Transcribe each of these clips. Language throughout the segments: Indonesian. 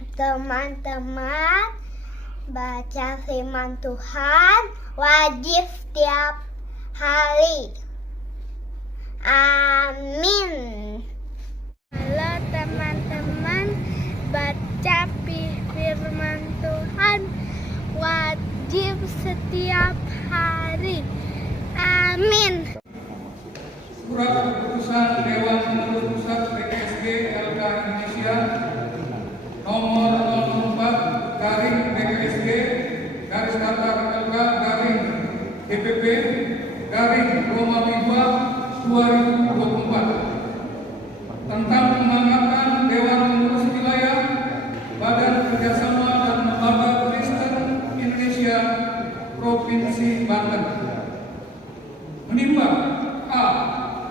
Teman-teman, baca firman Tuhan wajib setiap hari. Amin. Halo teman-teman, baca firman Tuhan wajib setiap hari. Amin. Surat Keputusan Dewan Pengurus Pusat PKSG LK Indonesia nomor 04/PKSG /LK/DPP Roma 2024 tentang pemangkatan Dewan Pengurus Wilayah Badan Kerjasama dan Lembaga Kristen Indonesia Provinsi Banten. Menimbang A.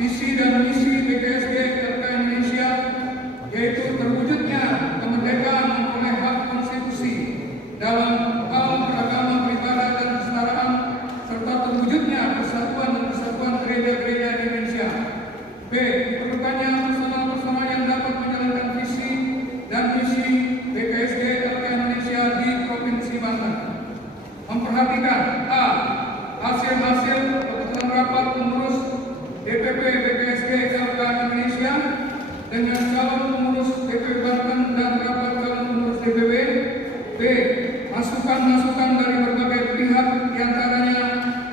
Visi dan misi PKSG LK Indonesia, yaitu terwujudnya kemerdekaan memperoleh hak konstitusi dalam hal beragama, beribadah dan kesetaraan, serta terwujudnya persatuan dan kesatuan gereja-gereja di Indonesia. B. Diperlukannya personal-personal yang dapat menjalankan visi dan misi PKSG LK Indonesia di Provinsi Banten. Memperhatikan A. Hasil-hasil keputusan rapat pengurus DPP PKSG LK Indonesia dengan calon pengurus DPP Banten dan rapat calon pengurus DPP. B. Masukan-masukan dari berbagai pihak, diantaranya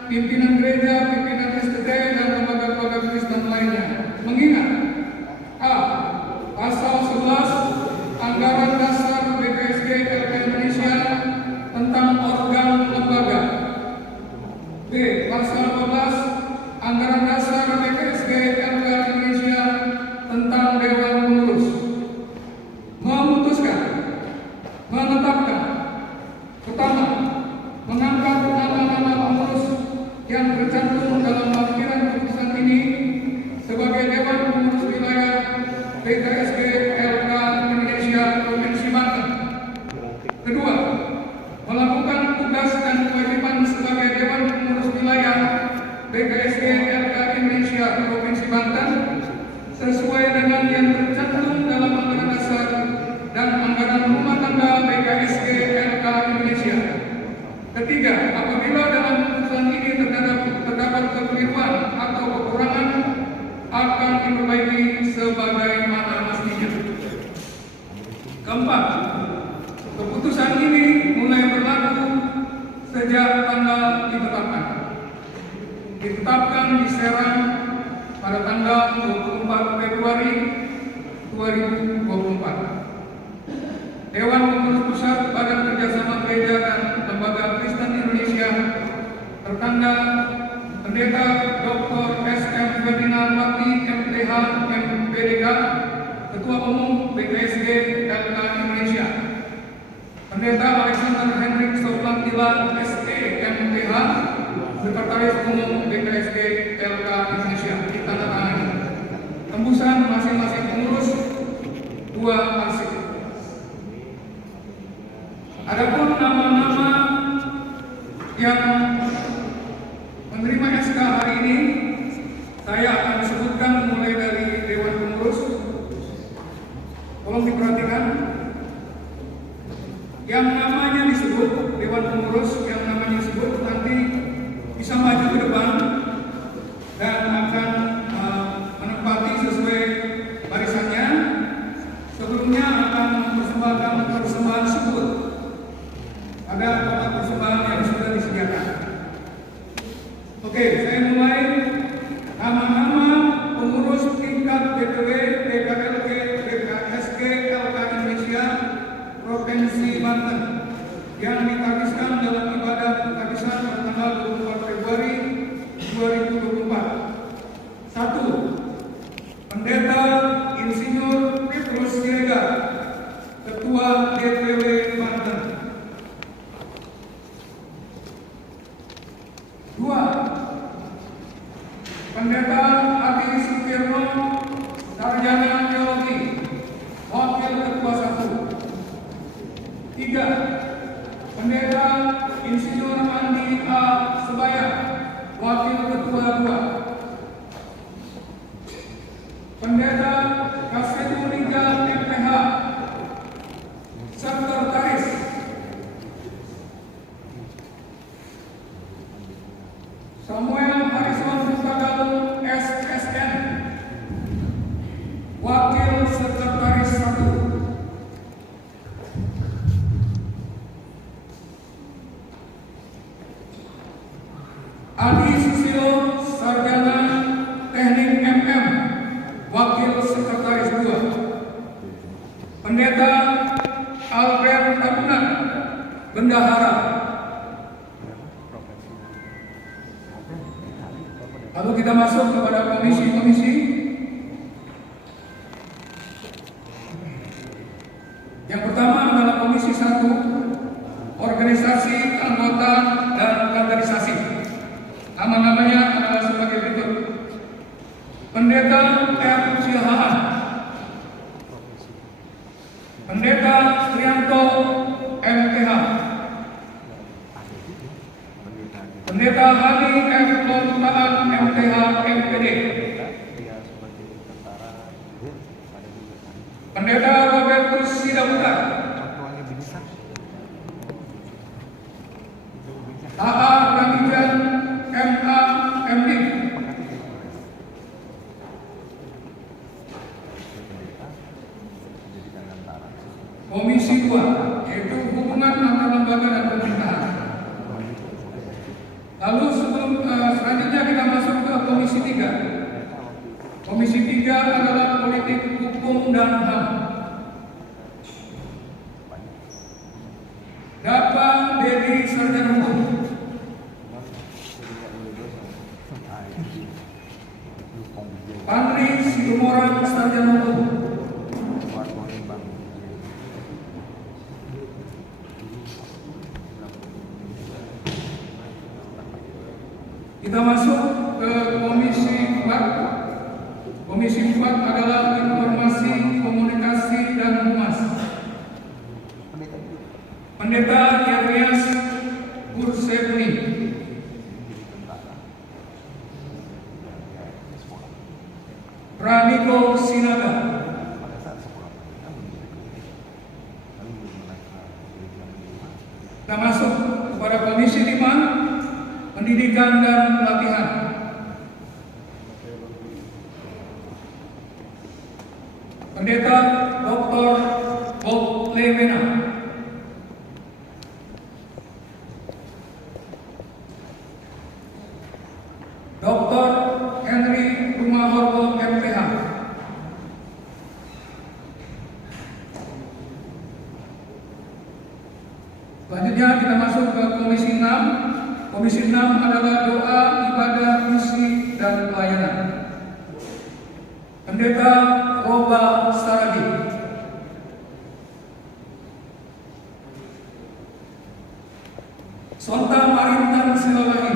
pimpinan gereja, pimpinan STT, dan lembaga-lembaga Kristen lainnya. Mengingat A. Pasal 11 Anggaran Dasar PKSG LK Indonesia tentang organ lembaga. B. Pasal 12 Anggaran Dasar PKSG LK Indonesia tentang Dewan Pengurus. Memutuskan, menetapkan, pertama, mengangkat nama-nama pengurus yang tercantum dalam lampiran keputusan ini sebagai Dewan Pengurus Wilayah PKSG LK Indonesia Provinsi Banten. Kedua, melakukan tugas dan kewajiban sebagai Dewan Pengurus Wilayah PKSG LK Indonesia Provinsi Banten sesuai dengan yang tercantum dalam anggaran dasar dan anggaran rumah tangga PKSG LK Indonesia. Ketiga, apabila dalam keputusan ini terdapat kekeliruan atau kekurangan, akan diperbaiki sebagaimana mestinya. Keempat, keputusan ini mulai berlaku sejak tanggal ditetapkan di Serang pada tanggal 24 Februari 2024. Dewan Pengurus Pusat Badan Kerjasama Gereja dan Lembaga Kristen Indonesia tertanggal Pendeta Dr. S.M. Ferdinand Wati MPH MPDK, Ketua Umum PKSG LK Indonesia. Pendeta Alexander Hendrik Soplantila SE MPH, Sekretaris Umum PKSG LK Indonesia, ditandatangani. Tembusan masing-masing pengurus 2 arsip. Adapun nama-nama yang menerima SK hari ini, saya akan sebutkan mulai dari Dewan Pengurus. Tolong diperhatikan. Yang namanya disebut Dewan Pengurus, yang namanya disebut nanti bisa maju ke depan dan akan menempati sesuai barisannya. Sebelumnya akan mempersembahkan persembahan sebut. Ada kotak persembahan yang sudah disediakan. Oke, saya mulai. Nama-nama pengurus tingkat DPW, DKLG, PKSG LK Indonesia Provinsi Banten yang ditabiskan dalam ibadah tabisan pada tanggal 24 Februari 2024. 1. Pendeta Insinyur Petrus Siregar, Ketua DPW Banten. 2. Pendeta Adi Sutirno, Sarjana Teologi, Wakil Ketua 1. 3. Pendeta Insinyur Andi A. Sebaya, Wakil Ketua 2. Pendeta Kasetu Rijal MPH, Pendeta Albert Abuna, Bendahara. Lalu kita masuk kepada komisi-komisi. Yang pertama adalah Komisi 1, Organisasi, Keanggotaan, dan Kaderisasi. Nama-namanya adalah sebagai berikut. Pendeta M. Silhaan, Pendeta Trianto MTH, Pendeta Hani F. Lomtaan MTH MPD, Pendeta Robertus Sidabutar, AA Ramijan MA MD, Komisi 2, yaitu hubungan antar lembaga dan pemerintahan. Lalu selanjutnya kita masuk ke Komisi 3. Komisi 3 adalah Politik, Hukum, dan HAM. Dapa Dedi Sarjana Hukum, Pandri Situmorang Sarjana Hukum, kita masuk ke Komisi 4. Komisi 4 adalah Informasi, Komunikasi, dan Humas. Pendeta Yernias Gursebni, Praniko Sinaga, kita masuk kepada Komisi 5, Pendidikan dan Pelatihan. Pendeta Dr. Bob Levena, Dr. Henry Rumahorgo MPH, selanjutnya kita masuk ke Komisi 6. Komisi 6 adalah doa, ibadah, misi, dan pelayanan. Pendeta Roba Saragi, Sonta Marintan Silalahi,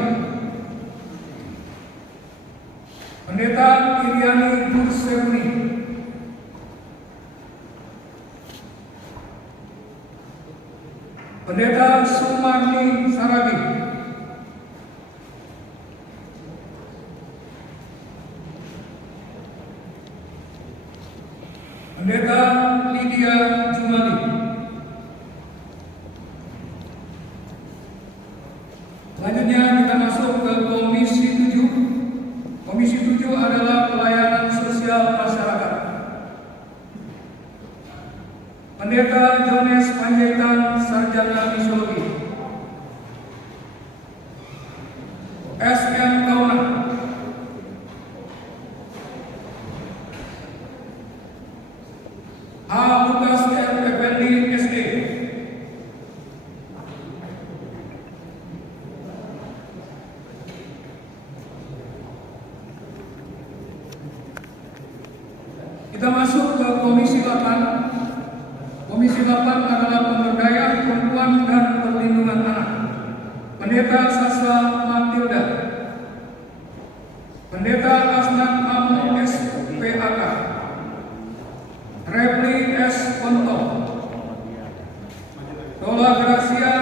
Pendeta Iriani Gursebni, Pendeta Sumarni Saragi, Pendeta Lydia Jumali, selanjutnya kita masuk ke Komisi 7. Komisi 7 adalah Pelayanan Sosial Masyarakat. Pendeta Jones Panjaitan Sarjana Misiologi, SM Kauna, H. Lukas M. Effendi SE, kita masuk ke Komisi 8. Komisi 8 adalah Pemberdayaan Perempuan dan Perlindungan Anak. Pendeta Sasra Matilda, Pendeta Asnan Amo SPAK, Repli S. Ponto, Dola Gracia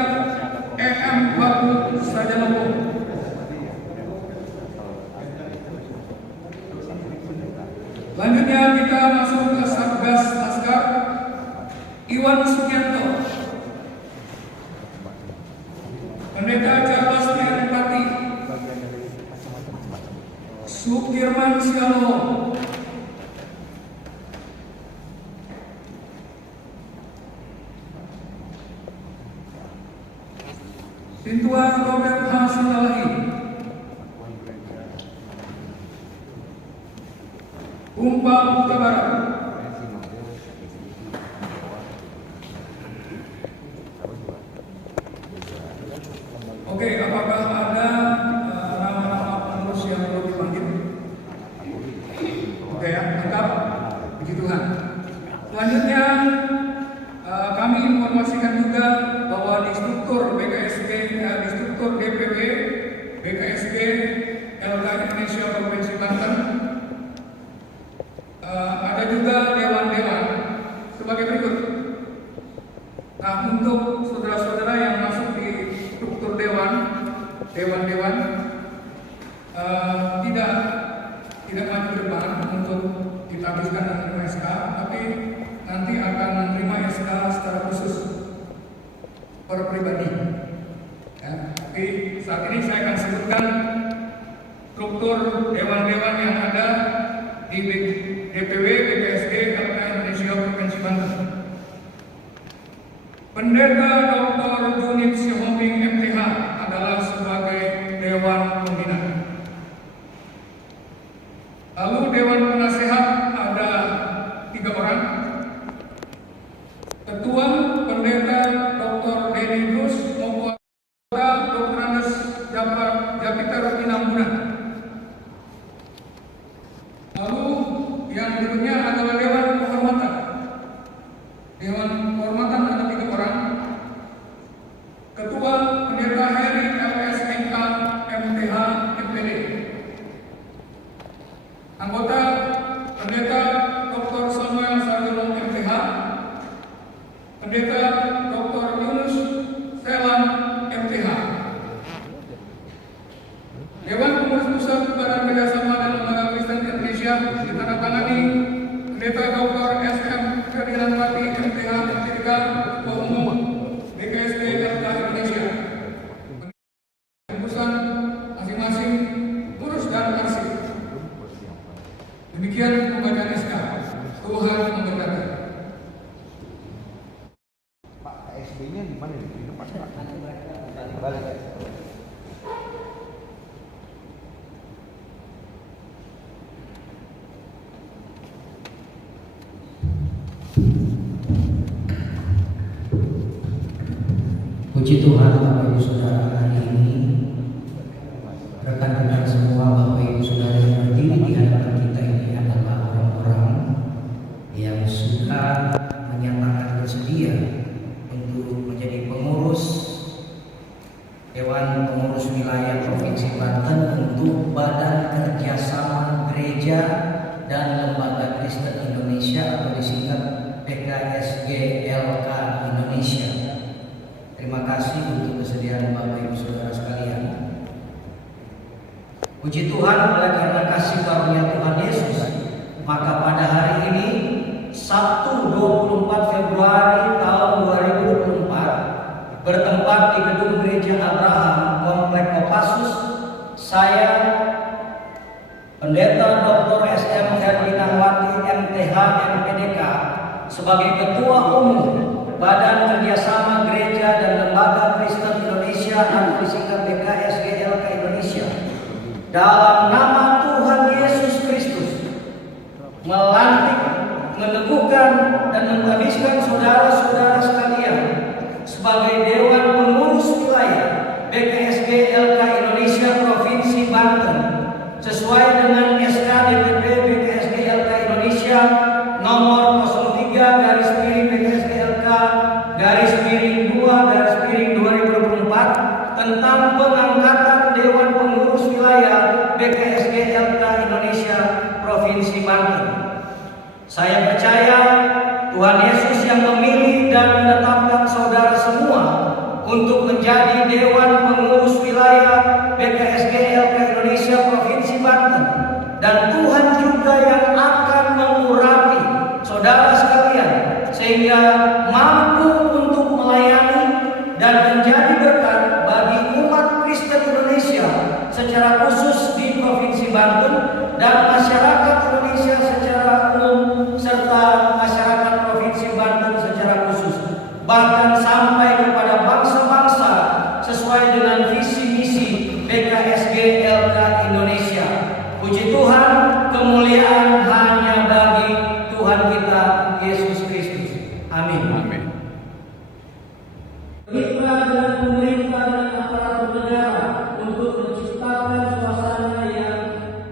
EM Batu Sarjana Hukum. Selanjutnya kita masuk ke Satgas Laskar. Iwan Sugianto, Pendeta Charles Pati, Sukirman Sialoho, Pintuan Robert H. Silalahi, Umpa Putih Barat, Nah, untuk saudara-saudara yang masuk di struktur dewan-dewan tidak maju depan untuk ditabiskan dengan SK, tapi nanti akan menerima SK secara khusus per pribadi. Ya, tapi saat ini saya akan sebutkan struktur dewan-dewan yang ada di DPW BKSG LK Indonesia Provinsi Banten. Pendeta Dr. Junit Sihombing MTH adalah sebagai Dewan Pembina. Lalu Dewan Penasehat ada 3 orang. Ketua Pendeta Dr. Denny Bruce maupun Dr. Andes Japiter Pinambunan. Lalu yang berikutnya adalah Dewan Kehormatan. Dewan Kehormatan ada 3 orang. Ketua Pendeta Heri LSMK MTH MPD. Anggota Pendeta Dr. Samuel Sarjono MTH. Pendeta Dr. Yunus Selam MTH. Dewan Pengurus Pusat Badan Kerjasama dan Lembaga Kristen Indonesia ditandatangani Pendeta Dr. SM Ferdinand Pati MTH MTK Ketua Umum BKSG LK Indonesia. Keputusan masing-masing urus dan arsip. Demikian pembacaan SK. Tuhan memberkati. Pak KSB-nya di mana? Di depan Pak. Balik. Puji Tuhan, Bapak Ibu Saudara, hari ini rekan-rekan semua, Bapak Ibu Saudara yang berdiri di hadapan kita ini adalah orang-orang yang sudah menyatakan bersedia untuk menjadi pengurus Dewan Pengurus Wilayah Provinsi Banten untuk Badan Kerjasama Gereja dan Lembaga Kristen Indonesia atau disingkat BKSG LK Indonesia. Terima kasih untuk kesediaan Bapak Ibu Saudara sekalian. Puji Tuhan, oleh karena kasih karunia Tuhan Yesus, maka pada hari ini Sabtu 24 Februari tahun 2024 bertempat di Gedung Gereja Abraham, Komplek Kopassus, saya Pendeta Dr. SM Ferdinand Wati MTH MPDK sebagai Ketua Umum Badan Kerjasama Gereja dan Lembaga Kristen Indonesia atau disingkat BKSG LK Indonesia, dalam nama Tuhan Yesus Kristus melantik, meneguhkan dan menghabiskan saudara-saudara sekalian sebagai Dewan Pengurus Wilayah BKSG LK Indonesia Provinsi Banten sesuai dengan SK DPP BKSG LK Indonesia nomor 03 garis miring BKSG LK garis miring 2 garis miring 2024 tentang pengangkatan Dewan Pengurus Wilayah BKSG LK Indonesia Provinsi Banten. Saya percaya Tuhan Yesus yang memilih dan menetapkan saudara semua untuk menjadi Dewan Pengurus Wilayah BKSG LK Indonesia Provinsi Banten, dan Tuhan juga yang akan mengurapi saudara sekalian sehingga mampu untuk melayani dan menjadi berkat bagi umat Kristen Indonesia secara khusus di Provinsi Banten dan masyarakat Indonesia secara umum serta masyarakat Provinsi Banten secara khusus, bahkan sampai kepada bangsa-bangsa sesuai dengan visi misi BKSG LK Indonesia. Puji Tuhan, kemuliaan hanya bagi Tuhan kita Yesus Kristus. Amin. Amin. Mitra dengan pemerintah dan aparatur negara untuk menciptakan suasana yang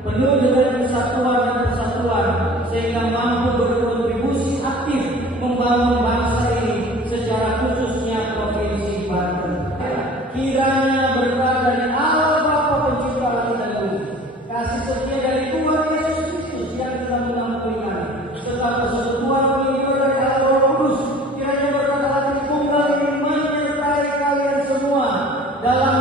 penuh dengan kesatuan dan persatuan sehingga mampu berkontribusi aktif membangun bangsa ini secara khususnya Provinsi Banten. Kiranya berkat dari Allah Bapa Pencipta langit dan bumi, kasih setia dari Tuhan Yesus Kristus yang telah mengampuni kami, serta persekutuan pengikut dari Allah Roh Kudus, kiranya berkat Allah Tritunggal dalam